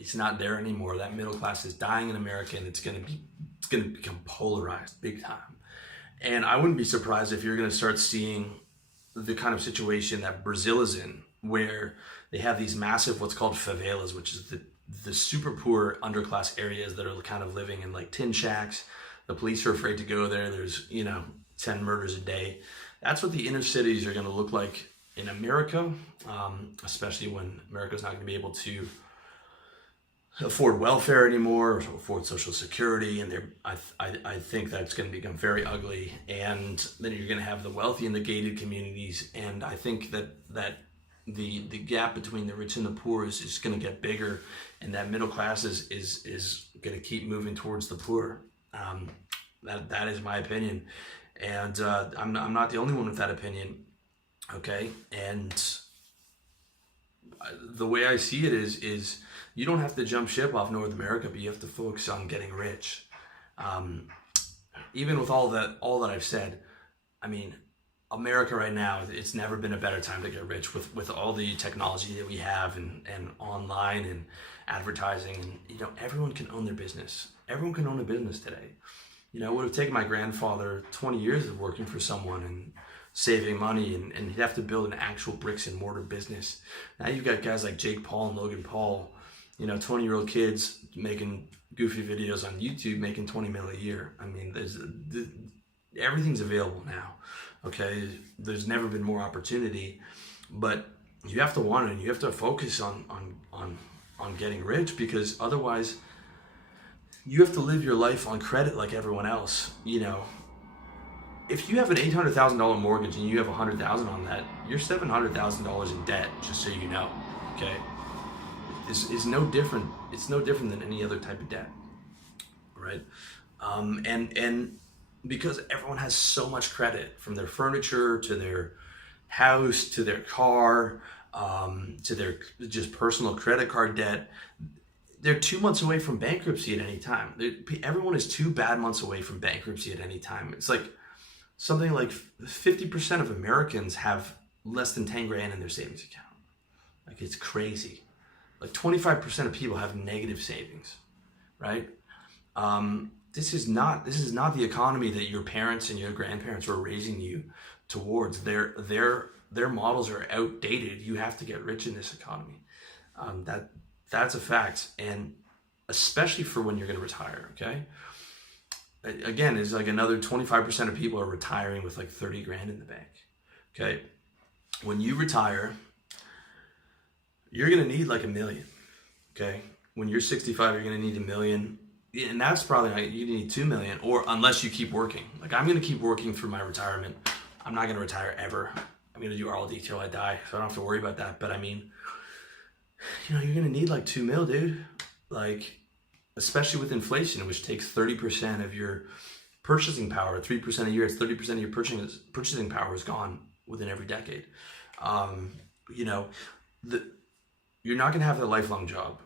It's not there anymore. That middle class is dying in America, and it's going to become polarized big time. And I wouldn't be surprised if you're going to start seeing the kind of situation that Brazil is in, where they have these massive what's called favelas, which is the super poor underclass areas that are kind of living in like tin shacks. The police are afraid to go there. There's 10 murders a day. That's what the inner cities are going to look like in America, especially when America's not going to be able to afford welfare anymore or afford social security, and I think that's going to become very ugly. And then you're going to have the wealthy and the gated communities, and I think that the gap between the rich and the poor is just going to get bigger, and that middle class is going to keep moving towards the poor. That is my opinion, and I'm not the only one with that opinion. Okay, and the way I see it is you don't have to jump ship off North America, but you have to focus on getting rich. Even with all that I've said, I mean, America right now, it's never been a better time to get rich with all the technology that we have and online and advertising. And everyone can own their business. Everyone can own a business today. It would have taken my grandfather 20 years of working for someone and saving money, and he'd have to build an actual bricks and mortar business. Now you've got guys like Jake Paul and Logan Paul, 20-year-old kids making goofy videos on YouTube, making 20 mil a year. I mean, everything's available now. Okay, there's never been more opportunity, but you have to want it, and you have to focus on getting rich, because otherwise you have to live your life on credit like everyone else. If you have an $800,000 mortgage and you have $100,000 on that, you're $700,000 in debt, just so you know. Okay, this is no different. It's no different than any other type of debt, right? And because everyone has so much credit, from their furniture to their house to their car, to their just personal credit card debt, they're 2 months away from bankruptcy at any time. Everyone is 2 bad months away from bankruptcy at any time. It's like something like 50% of Americans have less than 10 grand in their savings account. Like, it's crazy. Like 25% of people have negative savings, right? This is not the economy that your parents and your grandparents were raising you towards. Their models are outdated. You have to get rich in this economy. That's a fact, and especially for when you're going to retire. Okay. Again, it's like another 25% of people are retiring with like 30 grand in the bank. Okay. When you retire, you're going to need like $1 million. Okay. When you're 65, you're going to need $1 million. And that's probably not, you need 2 million, or unless you keep working. Like, I'm going to keep working through my retirement. I'm not going to retire ever. I'm going to do RLD till I die, so I don't have to worry about that. But I mean, you're going to need like 2 mil, dude. Like, especially with inflation, which takes 30% of your purchasing power, 3% a year, it's 30% of your purchasing power is gone within every decade. You're not going to have a lifelong job.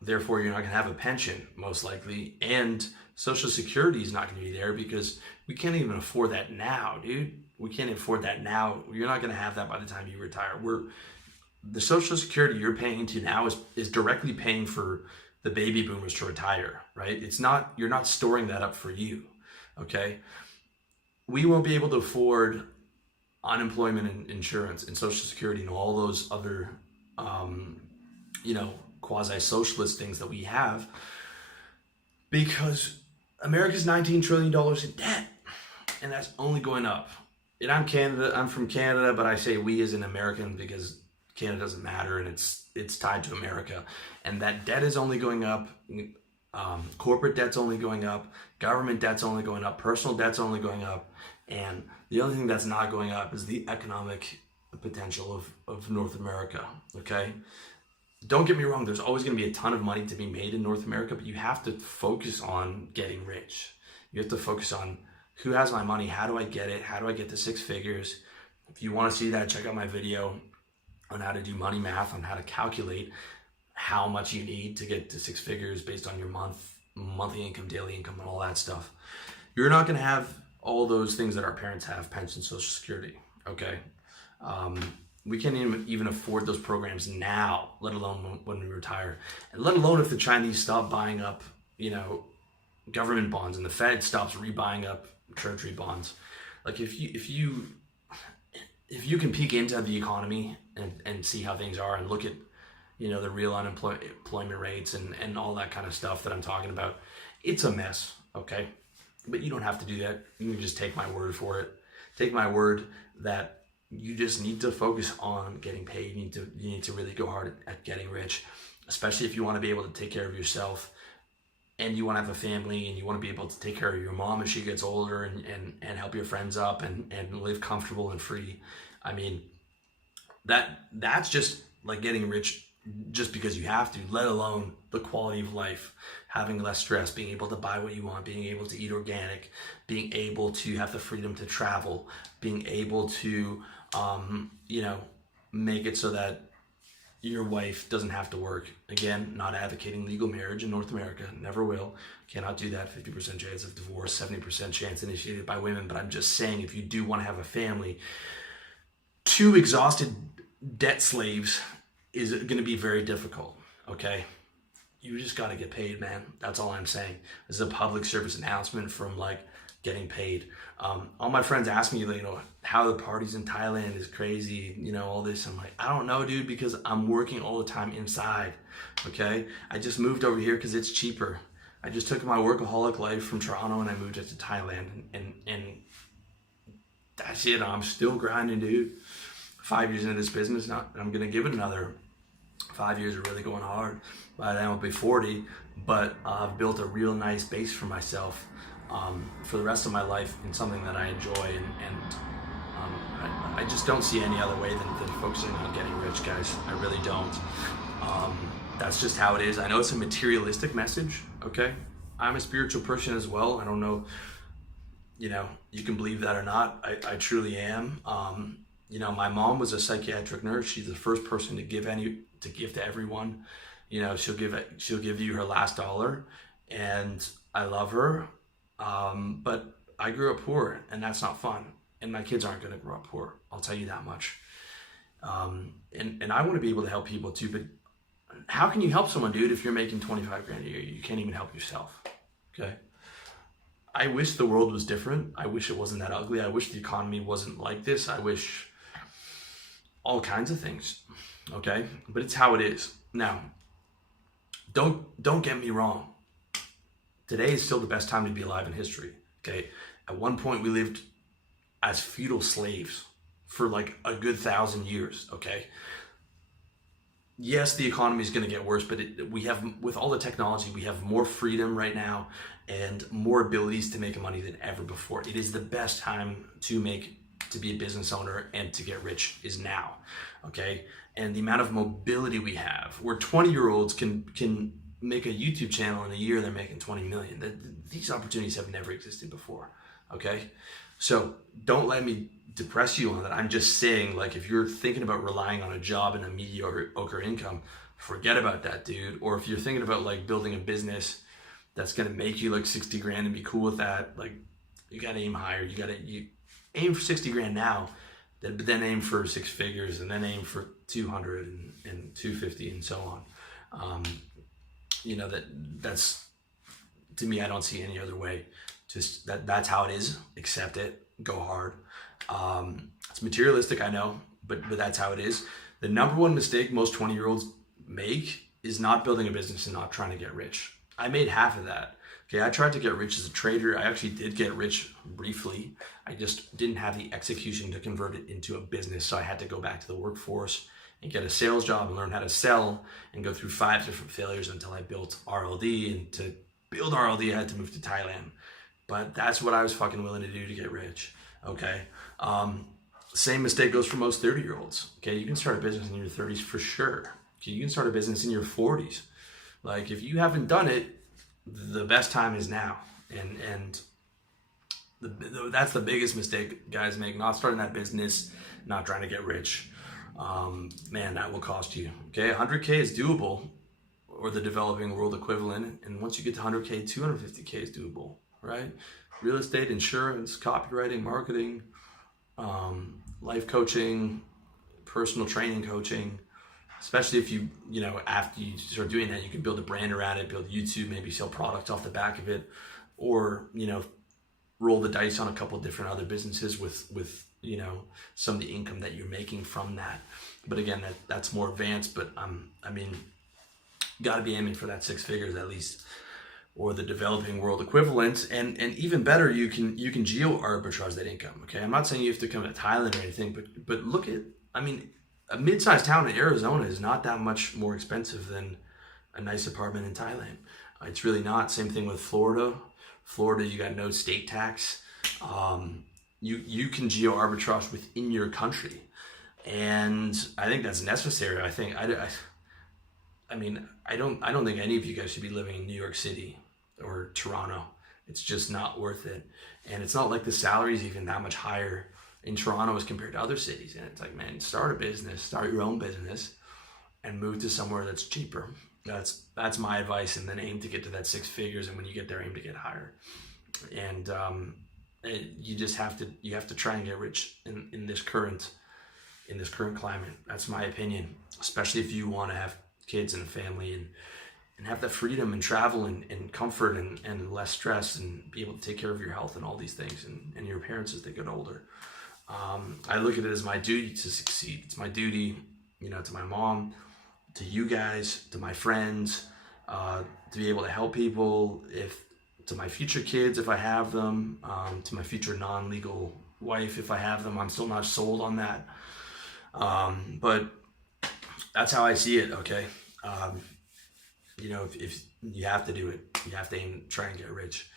Therefore, you're not going to have a pension, most likely. And Social Security is not going to be there, because we can't even afford that now, dude. We can't afford that now. You're not going to have that by the time you retire. The Social Security you're paying into now is directly paying for the baby boomers to retire, right? You're not storing that up for you, okay? We won't be able to afford unemployment insurance and Social Security and all those other, quasi-socialist things that we have, because America's $19 trillion in debt, and that's only going up. And I'm from Canada, but I say we as an American because Canada doesn't matter, and it's tied to America. And that debt is only going up. Corporate debt's only going up. Government debt's only going up. Personal debt's only going up. And the only thing that's not going up is the economic potential of North America, okay? Don't get me wrong, there's always going to be a ton of money to be made in North America, but you have to focus on getting rich. You have to focus on, who has my money? How do I get it? How do I get to 6 figures? If you want to see that, check out my video on how to do money math, on how to calculate how much you need to get to 6 figures based on your monthly income, daily income, and all that stuff. You're not going to have all those things that our parents have: pension, Social Security, okay? We can't even afford those programs now, let alone when we retire, and let alone if the Chinese stop buying up, government bonds and the Fed stops rebuying up treasury bonds. Like if you can peek into the economy and see how things are and look at, the real unemployment rates and all that kind of stuff that I'm talking about, it's a mess, okay? But you don't have to do that. You can just take my word for it. Take my word that you just need to focus on getting paid. You need to really go hard at getting rich, especially if you want to be able to take care of yourself and you want to have a family and you want to be able to take care of your mom as she gets older and help your friends up and live comfortable and free. I mean, that's just like getting rich just because you have to, let alone the quality of life, having less stress, being able to buy what you want, being able to eat organic, being able to have the freedom to travel, being able to, make it so that your wife doesn't have to work. Again, not advocating legal marriage in North America, never will. Cannot do that. 50% chance of divorce, 70% chance initiated by women. But I'm just saying, if you do want to have a family, 2 exhausted debt slaves is going to be very difficult, okay? You just got to get paid, man. That's all I'm saying. This is a public service announcement from getting paid. All my friends ask me, how the parties in Thailand is crazy, all this. I'm like, I don't know, dude, because I'm working all the time inside, okay? I just moved over here because it's cheaper. I just took my workaholic life from Toronto and I moved it to Thailand. And that's it. I'm still grinding, dude. 5 years into this business now, I'm going to give it another 5 years of really going hard. By then I'll be 40, but I've built a real nice base for myself for the rest of my life in something that I enjoy, and I just don't see any other way than focusing on getting rich, guys. I really don't. That's just how it is. I know it's a materialistic message, okay? I'm a spiritual person as well. I don't know, you can believe that or not. I truly am. My mom was a psychiatric nurse. She's the first person to give to everyone. She'll give you her last dollar, and I love her. But I grew up poor, and that's not fun. And my kids aren't going to grow up poor. I'll tell you that much. And I want to be able to help people too. But how can you help someone, dude, if you're making 25 grand a year? You can't even help yourself. Okay. I wish the world was different. I wish it wasn't that ugly. I wish the economy wasn't like this. I wish all kinds of things. Okay. But it's how it is. Now, don't get me wrong. Today is still the best time to be alive in history. Okay. At one point we lived as feudal slaves for a good 1,000 years. Okay. Yes, the economy is going to get worse, but we have, with all the technology, we have more freedom right now and more abilities to make money than ever before. It is the best time to be a business owner and to get rich is now. Okay. And the amount of mobility we have, where 20-year-olds can make a YouTube channel in a year, they're making 20 million. These opportunities have never existed before. Okay. So don't let me depress you on that. I'm just saying, if you're thinking about relying on a job and a mediocre income, forget about that, dude. Or if you're thinking about building a business that's going to make you 60 grand and be cool with that, you got to aim higher. You aim for 60 grand now, but then aim for 6 figures, and then aim for 200 and 250 and so on. That's, to me, I don't see any other way. Just that's how it is. Accept it. Go hard. It's materialistic, I know, but that's how it is. The number one mistake most 20-year-olds make is not building a business and not trying to get rich. I made half of that. Okay, I tried to get rich as a trader. I actually did get rich briefly. I just didn't have the execution to convert it into a business, so I had to go back to the workforce and get a sales job and learn how to sell and go through 5 different failures until I built RLD. And to build RLD, I had to move to Thailand. But that's what I was fucking willing to do to get rich. Okay. Same mistake goes for most 30-year-olds. Okay. You can start a business in your 30s for sure. Okay. You can start a business in your 40s. If you haven't done it, the best time is now. And that's the biggest mistake guys make. Not starting that business, not trying to get rich. Man, that will cost you. Okay. 100K is doable, or the developing world equivalent. And once you get to 100K, 250K is doable. Right? Real estate, insurance, copywriting, marketing, life coaching, personal training coaching, especially if you know, after you start doing that, you can build a brand around it, build YouTube, maybe sell products off the back of it, or, you know, roll the dice on a couple different other businesses with, you know, some of the income that you're making from that. But again, that's more advanced, but I mean, got to be aiming for that 6 figures at least, or the developing world equivalent. And even better, you can geo arbitrage that income. Okay, I'm not saying you have to come to Thailand or anything, but look at, I mean, a mid-sized town in Arizona is not that much more expensive than a nice apartment in Thailand. It's really not. Same thing with Florida. Florida, you got no state tax. You can geo arbitrage within your country, and I think that's necessary. I think I mean, I don't think any of you guys should be living in New York City or Toronto. It's just not worth it. And it's not like the salary is even that much higher in Toronto as compared to other cities. And it's like, man, start a business, start your own business, and move to somewhere that's cheaper. That's my advice. And then aim to get to that 6 figures. And when you get there, aim to get higher. And you just have to try and get rich in this current climate. That's my opinion. Especially if you want to have kids and a family and have that freedom and travel and comfort and less stress and be able to take care of your health and all these things and your parents as they get older. I look at it as my duty to succeed. It's my duty, you know, to my mom, to you guys, to my friends, to be able to help people, to my future kids if I have them, to my future non-legal wife if I have them. I'm still not sold on that. But that's how I see it, okay? You know, if you have to do it, you have to aim, try and get rich.